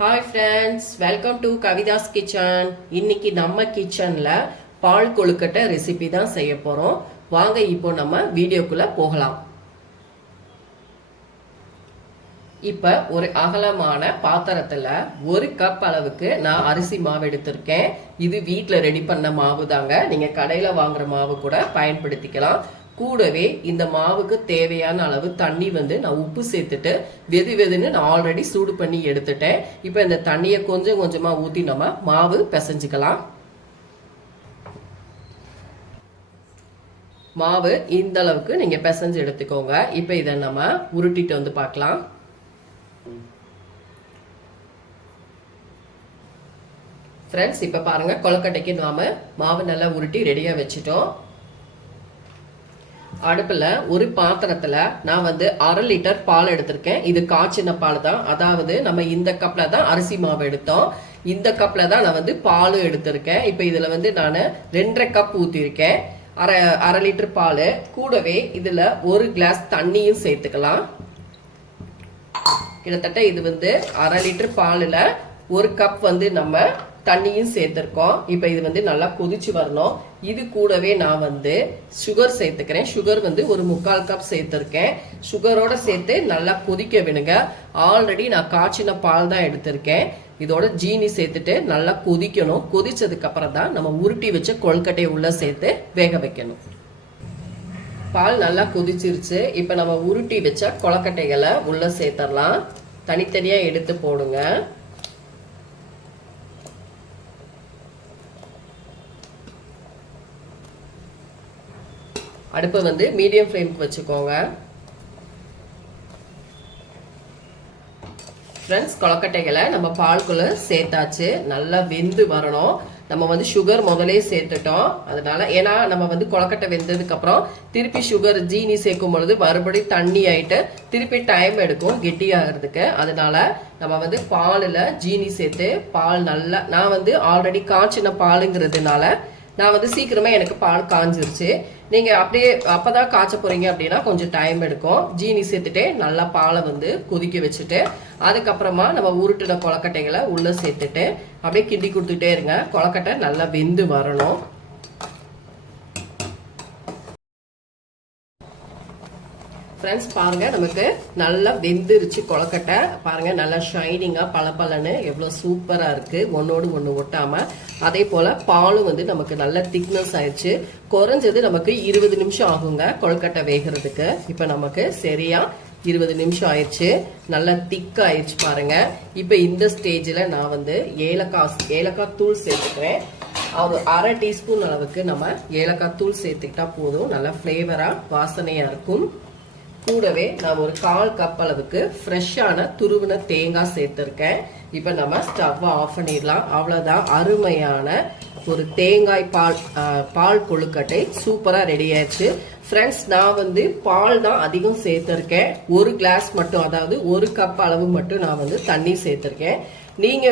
Hi friends, welcome to Kavitha's kitchen. இன்னைக்கு நம்ம கிச்சன்ல பால் கொழுக்கட்டை ரெசிபி தான் செய்ய போறோம். வாங்க இப்போ நம்ம வீடியோக்குள்ள போகலாம். இப்ப ஒரு அகலமான பாத்திரத்துல 1 கப் அளவுக்கு நான் அரிசி மாவு எடுத்திருக்கேன். இது வீட்டில் ரெடி பண்ண மாவு தாங்க. நீங்க கடையில வாங்குற மாவு கூட பயன்படுத்திக்கலாம். கூடவே இந்த மாவுக்கு தேவையான அளவு தண்ணி நான் உப்பு சேர்த்துட்டு வெதுன்னு நான் ஆல்ரெடி சூடு பண்ணி எடுத்துட்டேன். இப்போ இந்த தண்ணியை கொஞ்சம் கொஞ்சமா ஊற்றி நம்ம மாவு பிசைஞ்சுக்கலாம். மாவு இந்த அளவுக்கு நீங்க பிசைஞ்சு எடுத்துக்கோங்க. இப்போ இதை நம்ம உருட்டிட்டு பார்க்கலாம். ஃப்ரெண்ட்ஸ், இப்போ பாருங்க, கொழுக்கட்டைக்கு நாம மாவு நல்லா உருட்டி ரெடியா வச்சுட்டோம். அடுப்புல ஒரு பாத்திரத்துல நான் 1/2 லிட்டர் பால் எடுத்திருக்கேன். இது காய்ச்சின பால் தான். அதாவது நம்ம இந்த கப்ல தான் அரிசி மாவு எடுத்தோம். இந்த கப்ல தான் நான் பாலும் எடுத்திருக்கேன். இப்ப இதுல நான் 2.5 கப் ஊத்திருக்கேன். அரை லிட்டர் பால் கூடவே இதுல 1 கிளாஸ் தண்ணியும் சேர்த்துக்கலாம். கிட்டத்தட்ட இது அரை லிட்டர் பாலுல 1 கப் நம்ம தண்ணியும் சேர்த்திருக்கோம். இப்ப இது நல்லா கொதிச்சு வரணும். இது கூடவே நான் சுகர் சேர்த்துக்கிறேன். சுகர் ஒரு 3/4 கப் சேர்த்திருக்கேன். சுகரோட சேர்த்து நல்லா கொதிக்க விடுங்க. ஆல்ரெடி நான் காய்ச்சின பால் தான் எடுத்திருக்கேன். இதோட ஜீனி சேர்த்துட்டு நல்லா கொதிக்கணும். கொதிச்சதுக்கு அப்புறம் தான் நம்ம உருட்டி வச்ச கொழுக்கட்டையை உள்ள சேர்த்து வேக வைக்கணும். பால் நல்லா கொதிச்சிருச்சு. இப்ப நம்ம உருட்டி வச்ச கொழுக்கட்டைகளை உள்ள சேர்த்தரலாம். தனித்தனியா எடுத்து போடுங்க. அடுப்பு மீடியம் ஃப்ளேமுக்கு வச்சுக்கோங்க. ஃப்ரெண்ட்ஸ், கொழுக்கட்டைகளை நம்ம பால்குள்ள சேர்த்தாச்சு. நல்லா வெந்து வரணும். நம்ம சுகர் முதலே சேர்த்துட்டோம். அதனால ஏன்னா நம்ம கொழுக்கட்டை வெந்ததுக்கு அப்புறம் திருப்பி சுகர் ஜீனி சேர்க்கும் பொழுது மறுபடி தண்ணி ஆயிட்டு திருப்பி டைம் எடுக்கும் கெட்டியாகிறதுக்கு. அதனால நம்ம பாலில் ஜீனி சேர்த்து பால் நல்லா நான் ஆல்ரெடி காய்ச்சின பாலுங்கிறதுனால நான் சீக்கிரமா எனக்கு பால் காஞ்சிருச்சு. நீங்க அப்படியே அப்பதான் காய்ச்ச போறீங்க அப்படின்னா கொஞ்சம் டைம் எடுக்கும். ஜீனி சேர்த்துட்டு நல்லா பாலை கொதிக்க வச்சுட்டு அதுக்கப்புறமா நம்ம உருட்டுன கொழுக்கட்டைகளை உள்ள சேர்த்துட்டு அப்படியே கிண்டி கொடுத்துட்டே இருங்க. கொழுக்கட்டை நல்லா வெந்து வரணும். ஃப்ரெண்ட்ஸ், பாருங்க, நமக்கு நல்லா வெந்துருச்சு கொழுக்கட்டை. பாருங்க, நல்லா ஷைனிங்கா பளபளன்னு எவ்வளவு சூப்பரா இருக்கு, ஒன்னோடு ஒண்ணு ஒட்டாம. அதே போல பாலும் நமக்கு நல்ல திக்னஸ் ஆயிடுச்சு. குறைஞ்சது நமக்கு 20 நிமிஷம் ஆகுங்க கொழுக்கட்டை வேகிறதுக்கு. இப்ப நமக்கு சரியா 20 நிமிஷம் ஆயிடுச்சு. நல்லா திக் ஆயிடுச்சு பாருங்க. இப்ப இந்த ஸ்டேஜ்ல நான் ஏலக்காய் தூள் சேர்த்துக்கிறேன். ஒரு அரை டீஸ்பூன் அளவுக்கு நம்ம ஏலக்காய் தூள் சேர்த்துக்கிட்டா போதும். நல்லா பிளேவரா வாசனையா இருக்கும். கூடவே நான் ஒரு 1/4 கப் அளவுக்கு ஃப்ரெஷ்ஷான துருவின தேங்காய் சேர்த்திருக்கேன். இப்ப நம்ம ஸ்டவ் ஆஃப் பண்ணிடலாம். அவ்வளவுதான், அருமையான ஒரு தேங்காய் பால் கொழுக்கட்டை சூப்பரா ரெடி ஆயிடுச்சு. ஃப்ரெண்ட்ஸ், நான் பால் தான் அதிகம் சேர்த்திருக்கேன். 1 கிளாஸ் மட்டும், அதாவது 1 கப் அளவு மட்டும் நான் தண்ணி சேர்த்திருக்கேன். நீங்க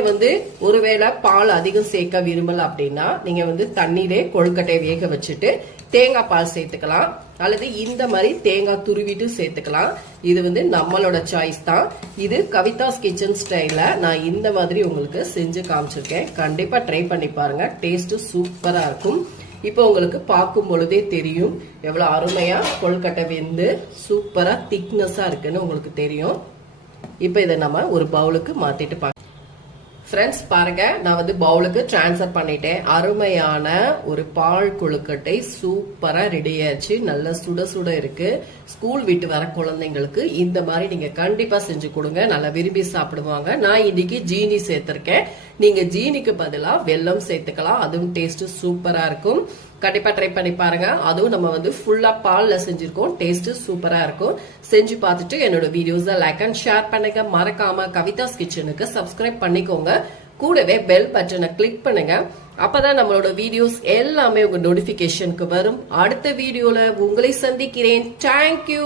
ஒருவேளை பால் அதிகம் சேர்க்க விரும்பல அப்படின்னா நீங்க தண்ணீரே கொழுக்கட்டையை வேக வச்சுட்டு தேங்காய் பால் சேர்த்துக்கலாம். அல்லது இந்த மாதிரி தேங்காய் துருவிட்டு சேர்த்துக்கலாம். இது நம்மளோட சாய்ஸ் தான். இது கவிதாஸ் கிச்சன் ஸ்டைல்ல நான் இந்த மாதிரி உங்களுக்கு செஞ்சு காமிச்சிருக்கேன். கண்டிப்பா ட்ரை பண்ணி பாருங்க. டேஸ்ட் சூப்பரா இருக்கும். இப்போ உங்களுக்கு பார்க்கும் பொழுதே தெரியும் எவ்வளவு அருமையா கொழுக்கட்டை வெந்து சூப்பரா திக்னஸா இருக்குன்னு உங்களுக்கு தெரியும். இப்போ இதை நம்ம ஒரு பவுலுக்கு மாத்திட்டு பார்க்கலாம். ஃப்ரெண்ட்ஸ், பாருங்க, நான் பவுலுக்கு டிரான்ஸ்ஃபர் பண்ணிட்டேன். அருமையான ஒரு பால் கொழுக்கட்டை சூப்பரா ரெடி ஆச்சு. நல்ல சுட சுட இருக்கு. ஸ்கூல் விட்டு வர குழந்தைங்களுக்கு இந்த மாதிரி நீங்க கண்டிப்பா செஞ்சு கொடுங்க. நல்லா விரும்பி சாப்பிடுவாங்க. நான் இன்னைக்கு ஜீனி சேர்த்திருக்கேன். நீங்க ஜீனிக்கு பதிலா வெல்லம் சேர்த்துக்கலாம். அதுவும் டேஸ்ட் சூப்பரா இருக்கும். கண்டிப்பா ட்ரை பண்ணி பாருங்க. அதுவும் நம்ம ஃபுல்லா பால்ல செஞ்சிருக்கோம். டேஸ்ட் சூப்பரா இருக்கும். செஞ்சு பார்த்துட்டு என்னோட வீடியோஸை லைக் அண்ட் ஷேர் பண்ணுங்க. மறக்காம கவிதாஸ் கிச்சனுக்கு சப்ஸ்கிரைப் பண்ணிக்கோங்க. கூடவே பெல் பட்டனை கிளிக் பண்ணுங்க. அப்பதான் நம்மளோட வீடியோஸ் எல்லாமே உங்க நோட்டிபிகேஷனுக்கு வரும். அடுத்த வீடியோல உங்களை சந்திக்கிறேன். தேங்க்யூ.